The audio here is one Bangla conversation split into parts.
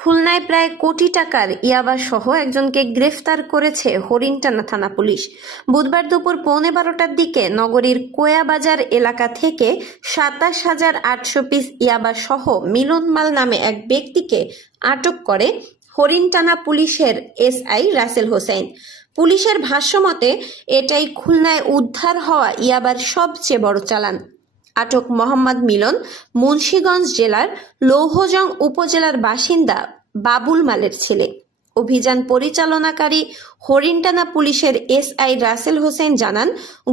খুলনায় প্রায় কোটি টাকার ইয়াবা সহ একজনকে গ্রেফতার করেছে হরিণটানা থানা পুলিশ। বুধবার দুপুর 11:15টার দিকে নগরীর কোয়াবাজার এলাকা থেকে 27,800 পিস ইয়াবা সহ মিলনমাল নামে এক ব্যক্তিকে আটক করে হরিণটানা পুলিশের এসআই রাসেল হোসেন। পুলিশের ভাষ্যমতে এটাই খুলনায় উদ্ধার হওয়া ইয়াবার সবচেয়ে বড় চালান। আটক মোহাম্মদ মিলন মুন্সিগঞ্জ জেলার লৌহজং উপজেলার বাসিন্দা বাবুল মালের ছেলে। অভিযান পরিচালনাকারী হরিণটানা পুলিশের এসআই রাসেল হোসেন জানান,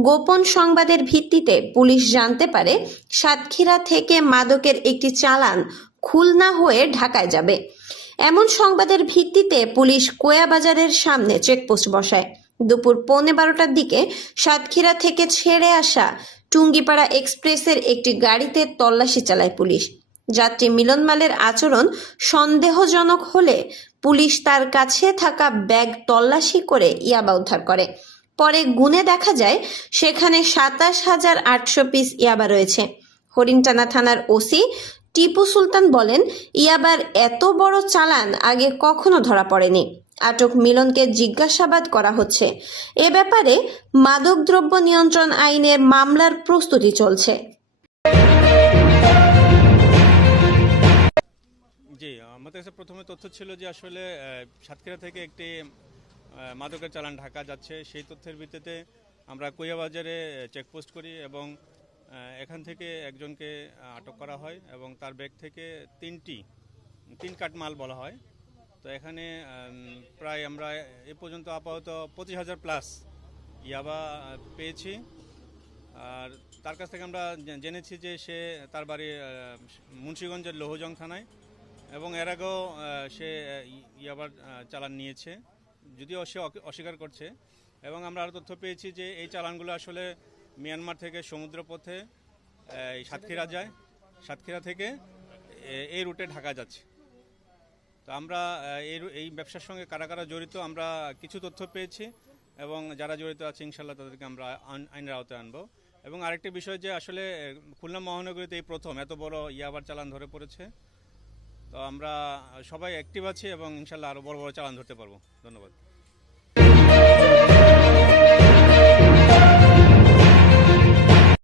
গোপন সংবাদের ভিত্তিতে পুলিশ জানতে পারে সাতক্ষীরা থেকে মাদকের একটি চালান খুলনা হয়ে ঢাকায় যাবে। এমন সংবাদের ভিত্তিতে পুলিশ কোয়াবাজারের সামনে চেকপোস্ট বসায়। দুপুর 11:15টার দিকে সাতক্ষীরা থেকে ছেড়ে আসা টুঙ্গিপাড়া এক্সপ্রেসের একটি গাড়িতে তল্লাশি চালায় পুলিশ। যাত্রী মিলনমালের আচরণ সন্দেহজনক হলে পুলিশ তার কাছে থাকা ব্যাগ তল্লাশি করে ইয়াবা উদ্ধার করে। পরে গুনে দেখা যায় সেখানে 27,800 পিস ইয়াবা রয়েছে। হরিণটানা থানার ওসি টিপু সুলতান বলেন, ইয়াবার এত বড় চালান আগে কখনো ধরা পড়েনি। আটক মিলনকে জিজ্ঞাসাবাদ করা হচ্ছে। এ ব্যাপারে মাদকদ্রব্য নিয়ন্ত্রণ আইনের মামলার প্রস্তুতি চলছে। জি, আমাদের কাছে প্রথমে তথ্য ছিল যে আসলে সাতক্ষীরা থেকে একটি মাদকের চালান ঢাকা যাচ্ছে। সেই তথ্যের ভিত্তিতে আমরা কোয়াবাজারে চেকপোস্ট করি এবং এখান থেকে একজনকে আটক করা হয় এবং তার ব্যাগ থেকে তিন কাঠ মাল বলা হয়। তো এখানে প্রায় আমরা এ পর্যন্ত আপাতত 25,000 প্লাস ইয়াবা পেয়েছি। আর তার কাছ থেকে আমরা জেনেছি যে তার বাড়ি মুন্সিগঞ্জের লৌহজং থানায় এবং এর আগেও সে ইয়াবার চালান নিয়েছে, যদিও সে অস্বীকার করছে। এবং আমরা আরও তথ্য পেয়েছি যে এই চালানগুলো আসলে মিয়ানমার থেকে সমুদ্রপথে সাতক্ষীরা যায়, সাতক্ষীরা থেকে এই রুটে ঢাকা যাচ্ছে। তো আমরা এই ব্যবসার সঙ্গে কারা কারা জড়িত আমরা কিছু তথ্য পেয়েছি এবং যারা জড়িত আছে ইনশাল্লাহ তাদেরকে আমরা আইনের আওতায় আনবো। এবং আরেকটি বিষয় যে আসলে খুলনা মহানগরীতে এই প্রথম এত বড় ইয়াবার চালান ধরে পড়েছে। তো আমরা সবাই অ্যাক্টিভ আছি এবং ইনশাল্লাহ আরও বড় বড় চালান ধরতে পারবো। ধন্যবাদ।